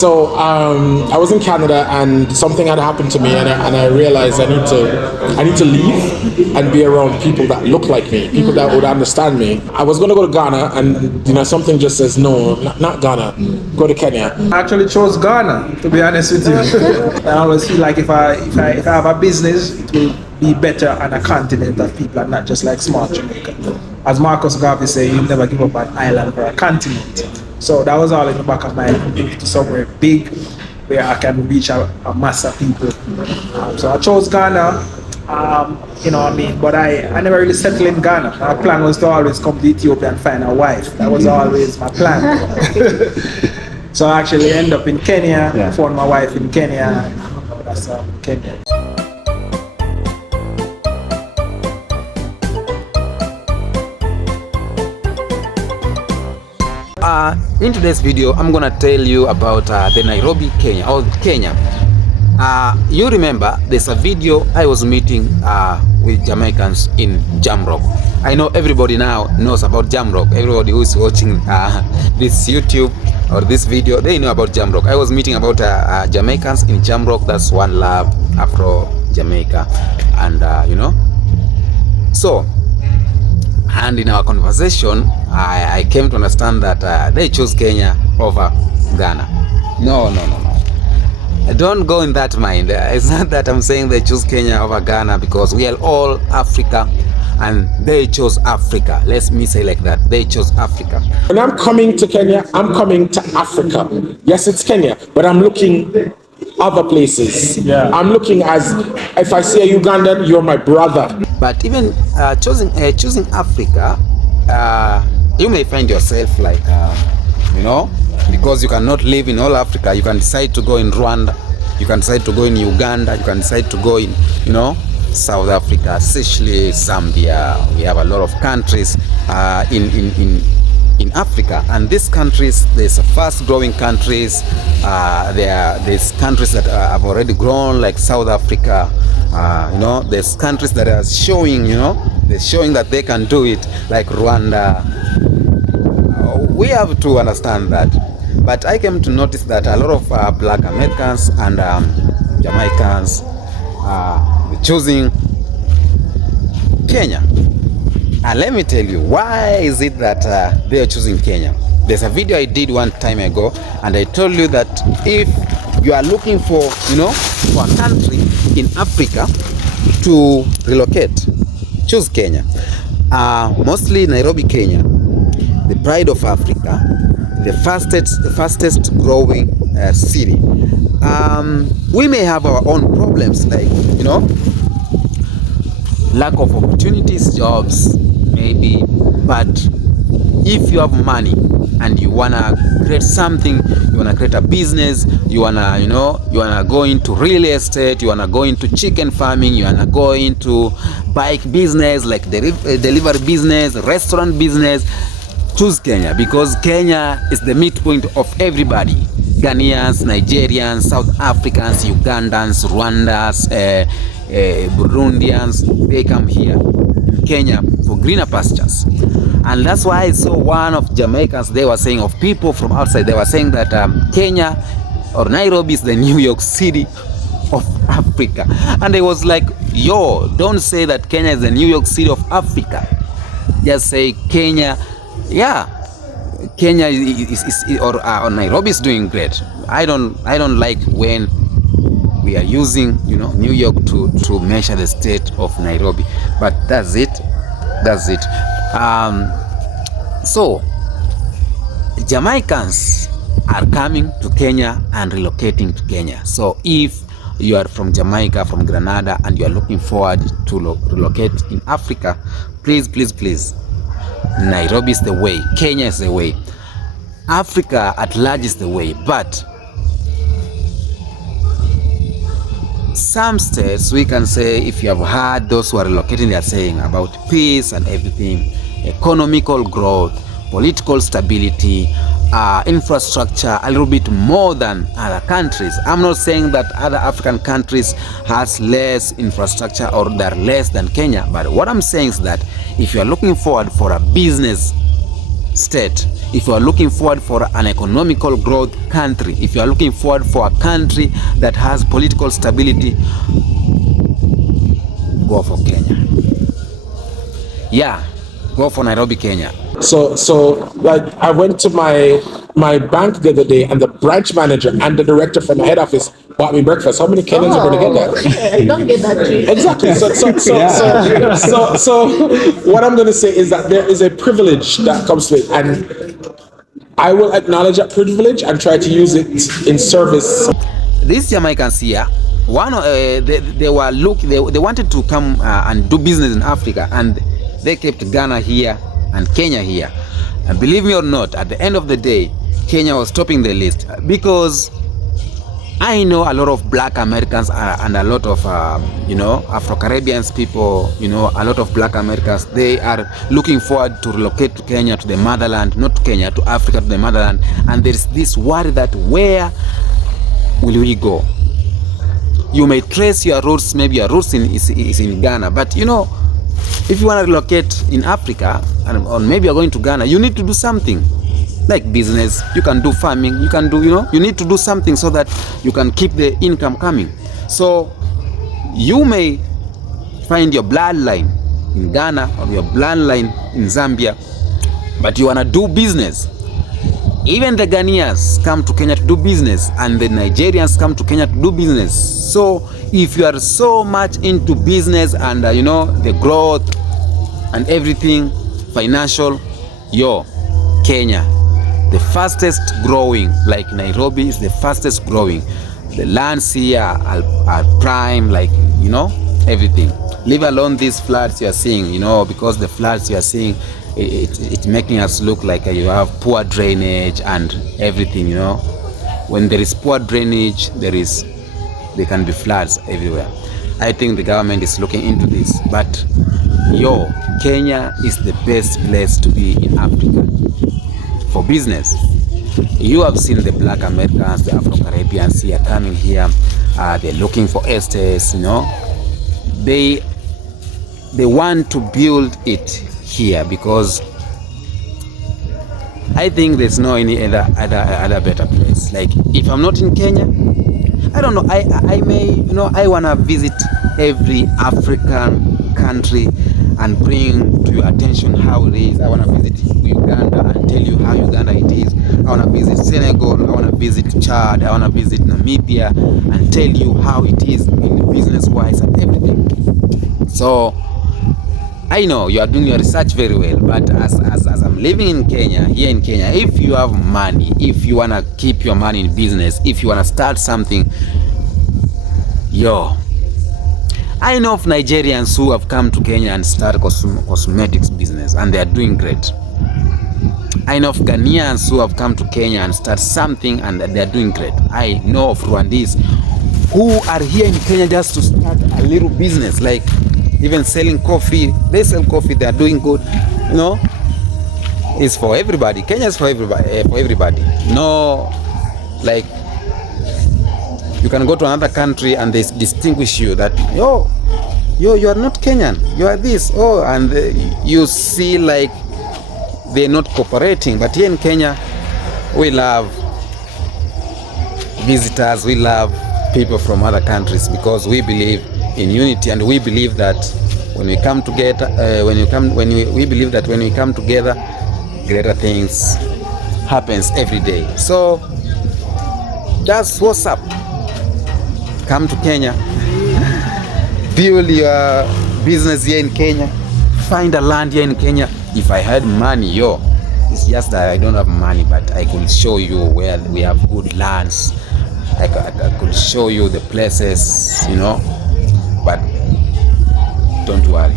So I was in Canada and something had happened to me, and I realized I need to leave and be around people that look like me, people that would understand me. I was gonna go to Ghana, and something just says no, not Ghana. Go to Kenya. I actually chose Ghana, to be honest with you. I always feel like if I have a business, it will be better on a continent of people and not just like small Jamaica. As Marcus Garvey said, you never give up an island for a continent. So that was all in the back of my mind, to somewhere big where I can reach a mass of people. So I chose Ghana, but I never really settled in Ghana. My plan was to always come to Ethiopia and find a wife. That was always my plan. So I actually ended up in Kenya, found my wife in Kenya. That's Kenya. In today's video, I'm gonna tell you about the Nairobi, Kenya, or Kenya. You remember there's a video I was meeting with Jamaicans in Jamrock. I know everybody now knows about Jamrock. Everybody who's watching this YouTube or this video, they know about Jamrock. I was meeting about Jamaicans in Jamrock. That's One Love, Afro Jamaica, and so. And in our conversation, I came to understand that they chose Kenya over Ghana. No. Don't go in that mind. It's not that I'm saying they choose Kenya over Ghana, because we are all Africa and they chose Africa. Let me say like that. They chose Africa. When I'm coming to Kenya, I'm coming to Africa. Yes, it's Kenya, but I'm looking other places. Yeah. I'm looking, as if I see a Ugandan, you're my brother. But even choosing Africa, you may find yourself like, because you cannot live in all Africa, you can decide to go in Rwanda, you can decide to go in Uganda, you can decide to go in, South Africa, Seychelles, Zambia. We have a lot of countries in Africa, and these countries, there's fast growing countries. There's countries that have already grown, like South Africa. There's countries that are showing, they're showing that they can do it, like Rwanda. We have to understand that. But I came to notice that a lot of Black Americans and Jamaicans are choosing Kenya. And let me tell you, why is it that they are choosing Kenya? There's a video I did one time ago, and I told you that if you are looking for, for a country in Africa to relocate, choose Kenya. Mostly Nairobi, Kenya, the pride of Africa, the fastest growing city. We may have our own problems, like, lack of opportunities, jobs, maybe, but if you have money and you wanna create something, you wanna create a business, you wanna go into real estate, you wanna go into chicken farming, you wanna go into bike business, like delivery business, restaurant business, choose Kenya, because Kenya is the midpoint of everybody. Ghanaians, Nigerians, South Africans, Ugandans, Rwandans, Burundians, they come here in Kenya for greener pastures. And that's why I saw one of Jamaicans, they were saying, of people from outside, they were saying that Kenya or Nairobi is the New York City of Africa. And I was like, yo, don't say that Kenya is the New York City of Africa. Just say Kenya, Kenya or Nairobi is doing great. I don't like when we are using New York to measure the state of Nairobi, but that's it. So Jamaicans are coming to Kenya and relocating to Kenya. So if you are from Jamaica, from Grenada, and you are looking forward to relocate in Africa, please, Nairobi is the way, Kenya is the way, Africa at large is the way. But some states, we can say, if you have heard those who are relocating, they are saying about peace and everything, economical growth, political stability, infrastructure, a little bit more than other countries. I'm not saying that other African countries has less infrastructure or they're less than Kenya, but what I'm saying is that if you're looking forward for a business state, if you are looking forward for an economical growth country, if you are looking forward for a country that has political stability, go for Kenya. Yeah, go for Nairobi, Kenya. So like I went to my bank the other day, and the branch manager and the director from the head office bought me breakfast. How many Kenyans are going to get that? I don't get that treat. Exactly. So what I'm going to say is that there is a privilege that comes to it, and I will acknowledge that privilege and try to use it in service. These Jamaicans here, they wanted to come and do business in Africa, and they kept Ghana here and Kenya here. And believe me or not, at the end of the day, Kenya was topping the list, because I know a lot of black Americans and a lot of Afro-Caribbeans people, a lot of black Americans, they are looking forward to relocate to Kenya, to the motherland, not to Kenya, to Africa, to the motherland. And there's this worry that where will we go? You may trace your roots, maybe your roots is in Ghana, but if you want to relocate in Africa, or maybe you're going to Ghana, you need to do something like business. You can do farming, you can do, you need to do something so that you can keep the income coming. So you may find your bloodline in Ghana or your bloodline in Zambia, but you want to do business. Even the Ghanaians come to Kenya to do business, and the Nigerians come to Kenya to do business. So if you are so much into business and the growth and everything financial, Kenya, the fastest growing, like Nairobi is the fastest growing. The lands here are prime, like everything. Leave alone these floods you are seeing, because the floods you are seeing, it's making us look like you have poor drainage and everything. When there is poor drainage, there can be floods everywhere. I think the government is looking into this, but Kenya is the best place to be in Africa for business. You have seen the black Americans, the Afro-Caribbeans here coming here, they're looking for estates, they want to build it here, because I think there's no any other better place. Like if I'm not in Kenya, I don't know, I may, I wanna visit every African country and bring to your attention how it is. I wanna visit Uganda and tell you how Uganda it is. I wanna visit Senegal, I wanna visit Chad, I wanna visit Namibia and tell you how it is in business wise and everything. So I know you are doing your research very well, but as I'm living in Kenya, here in Kenya, if you have money, if you want to keep your money in business, if you want to start something, I know of Nigerians who have come to Kenya and started cosmetics business, and they are doing great. I know of Ghanaians who have come to Kenya and start something, and they are doing great. I know of Rwandese who are here in Kenya just to start a little business, like even selling coffee. They sell coffee, they are doing good. It's for everybody. Kenya is for everybody. No, like you can go to another country and they distinguish you that you are not Kenyan, you are this, and you see like they're not cooperating. But here in Kenya, we love visitors, we love people from other countries, because we believe in unity, and we believe that when we come together, we believe that when we come together, greater things happens every day. So that's what's up. Come to Kenya, build your business here in Kenya, find a land here in Kenya. If I had money, it's just that I don't have money, but I could show you where we have good lands. I could show you the places, but don't worry.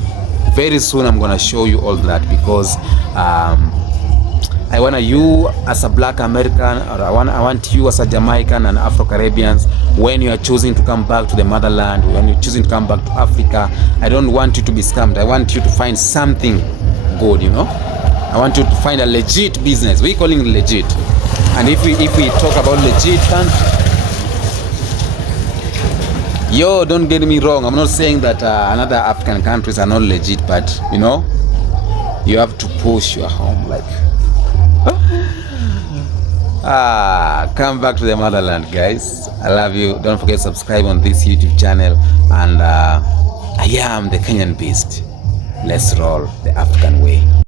Very soon I'm gonna show you all that, because I want you as a black American, or I want you as a Jamaican and Afro-Caribbeans, when you are choosing to come back to the motherland, when you're choosing to come back to Africa, I don't want you to be scammed. I want you to find something good, I want you to find a legit business. We're calling it legit. And if we talk about legit country, don't get me wrong, I'm not saying that another African countries are not legit, but you have to push your home, like Come back to the motherland, guys. I love you. Don't forget to subscribe on this YouTube channel. And I am the Kenyan Beast. Let's roll the African way.